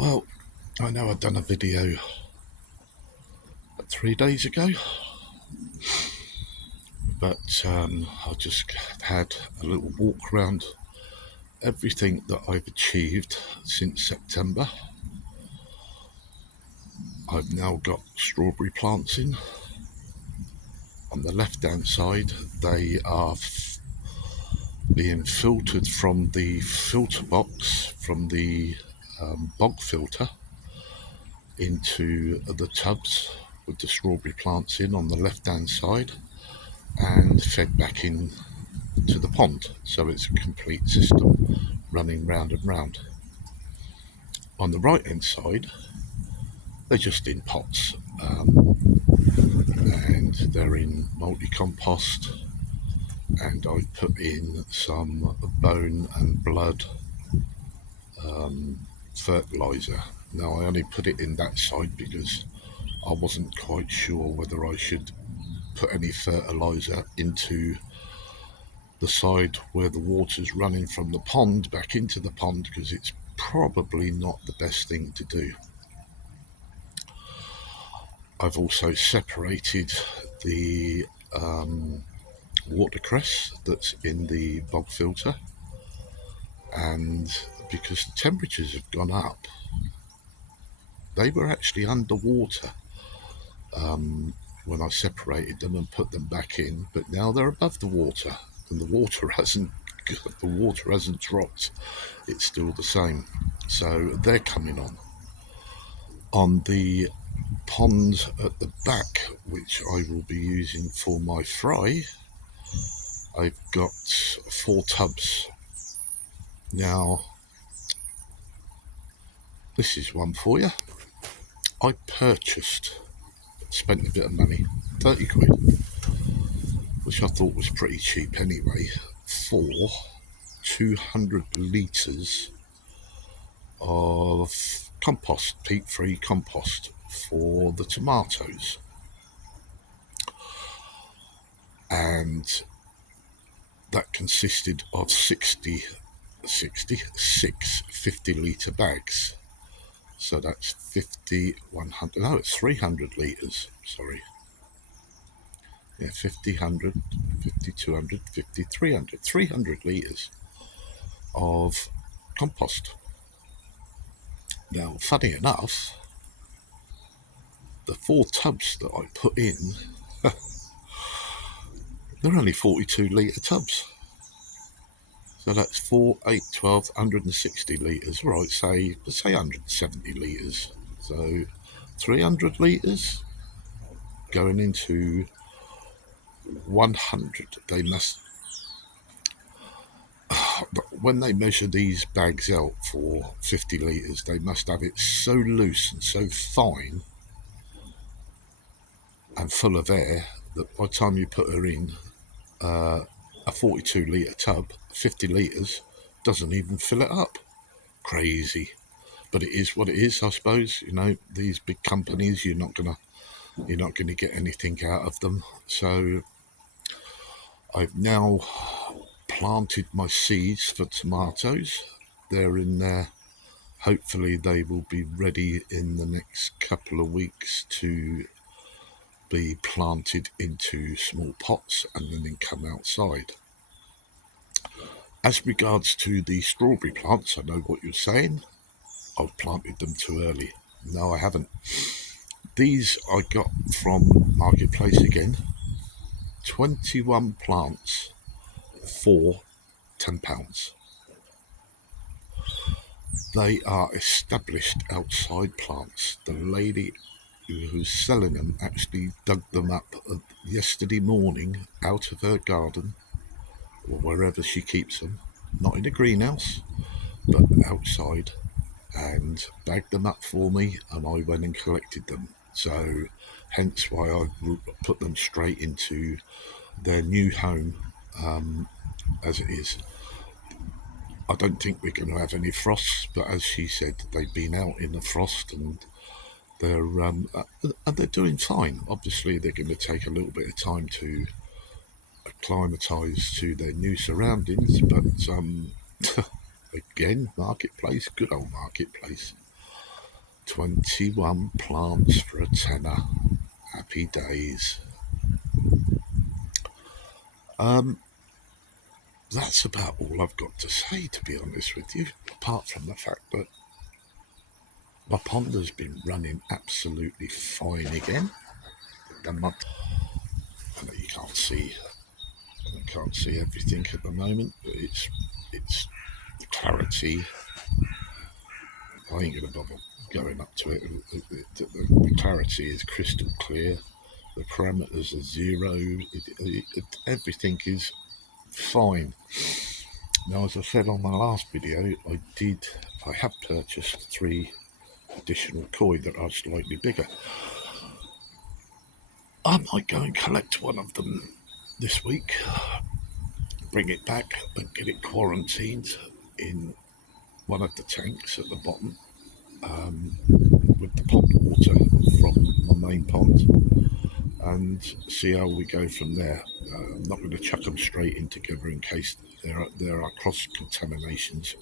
Well, I know I've done a video 3 days ago, but I just had a little walk around everything that I've achieved since September. I've now got strawberry plants in. On the left hand side, they are being filtered from the filter box, from the bog filter, into the tubs with the strawberry plants in on the left hand side, and fed back in to the pond. So it's a complete system running round and round. On the right hand side, they're just in pots, and they're in multi-compost, and I've put in some bone and blood fertiliser. Now I only put it in that side because I wasn't quite sure whether I should put any fertiliser into the side where the water's running from the pond back into the pond, because it's probably not the best thing to do. I've also separated the watercress that's in the bog filter, and because the temperatures have gone up, they were actually underwater when I separated them and put them back in, but now they're above the water, and the water hasn't dropped. It's still the same, so they're coming on. On the pond at the back, which I will be using for my fry, I've got 4 tubs. Now, this is one for you. I spent a bit of money, 30 quid, which I thought was pretty cheap anyway, for 200 litres of compost, peat-free compost for the tomatoes. And that consisted of 66 50-litre bags. So that's 50, 100, no, it's 300 litres, sorry. Yeah, 50, 100, 50, 200, 50, 300, 300 litres of compost. Now, funny enough, the 4 tubs that I put in, they're only 42 litre tubs. So that's 4, 8, 12, 160 litres, right, let's say 170 litres. So 300 litres going into 100. They must, when they measure these bags out for 50 litres, they must have it so loose and so fine and full of air that by the time you put her in a 42 litre tub, 50 litres doesn't even fill it up. Crazy. But it is what it is, I suppose. You know, these big companies, you're not gonna get anything out of them. So I've now planted my seeds for tomatoes. They're in there. Hopefully they will be ready in the next couple of weeks to be planted into small pots and then come outside. As regards to the strawberry plants, I know what you're saying. I've planted them too early. No, I haven't. These I got from Marketplace again. 21 plants for £10. They are established outside plants. The lady who's selling them actually dug them up yesterday morning out of her garden or wherever she keeps them, not in a greenhouse, but outside, and bagged them up for me, and I went and collected them. So hence why I put them straight into their new home as it is. I don't think we're going to have any frosts, but as she said, they've been out in the frost and they're doing fine. Obviously, they're going to take a little bit of time to acclimatise to their new surroundings, but again, Marketplace, good old Marketplace. 21 plants for a tenner. Happy days. That's about all I've got to say, to be honest with you, apart from the fact that my pond has been running absolutely fine again. I know you can't see everything at the moment, but it's clarity. I ain't gonna bother going up to it. The clarity is crystal clear. The parameters are zero. Everything is fine. Now, as I said on my last video, I have purchased 3 additional koi that are slightly bigger. I might go and collect one of them this week, bring it back and get it quarantined in one of the tanks at the bottom with the pond water from my main pond, and see how we go from there. I'm not going to chuck them straight in together in case there are cross contaminations,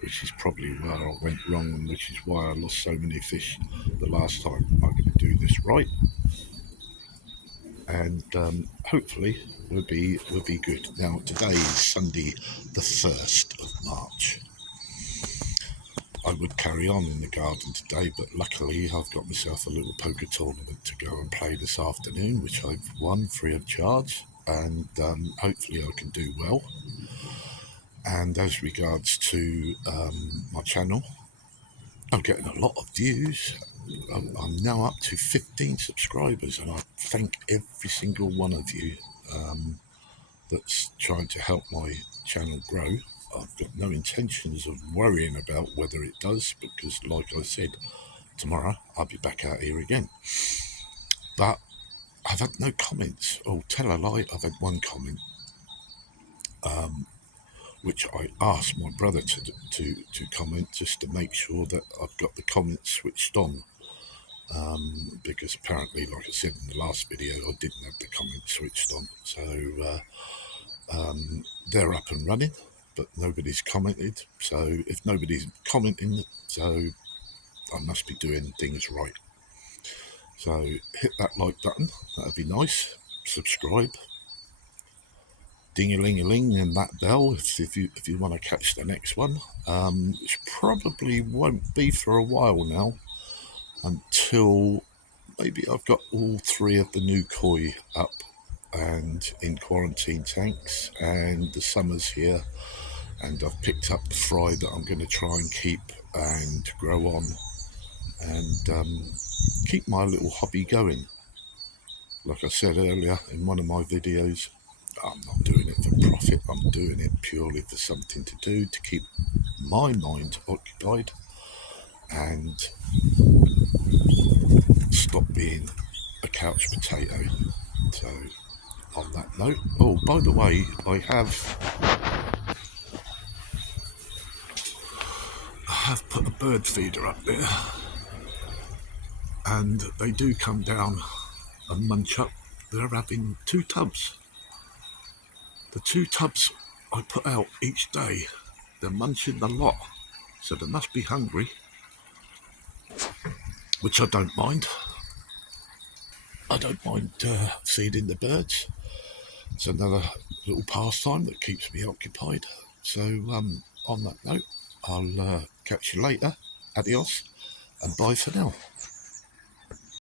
which is probably where I went wrong, and which is why I lost so many fish the last time. I'm going to do this right, and hopefully we'll be good. Now, today is Sunday the 1st of March. I would carry on in the garden today, but luckily I've got myself a little poker tournament to go and play this afternoon, which I've won free of charge, and hopefully I can do well. And as regards to my channel, I'm getting a lot of views. I'm now up to 15 subscribers, and I thank every single one of you that's trying to help my channel grow. I've got no intentions of worrying about whether it does, because like I said, tomorrow I'll be back out here again. But I've had no comments. Oh, tell a lie, I've had one comment, which I asked my brother to comment, just to make sure that I've got the comments switched on. Because apparently, like I said in the last video, I didn't have the comments switched on. So they're up and running, but nobody's commented. So if nobody's commenting, so I must be doing things right. So hit that like button, that'd be nice. Subscribe, ding-a-ling-a-ling, and that bell if you want to catch the next one, which probably won't be for a while now, until maybe I've got all 3 of the new koi up and in quarantine tanks, and the summer's here, and I've picked up the fry that I'm going to try and keep and grow on, and keep my little hobby going. Like I said earlier in one of my videos, I'm not doing it for profit, I'm doing it purely for something to do, to keep my mind occupied and stop being a couch potato. So on that note, oh, by the way, I have put a bird feeder up there, and they do come down and munch up. They're having 2 tubs. The 2 tubs I put out each day, they're munching the lot, so they must be hungry, which I don't mind. I don't mind feeding the birds. It's another little pastime that keeps me occupied. So on that note, I'll catch you later. Adios and bye for now.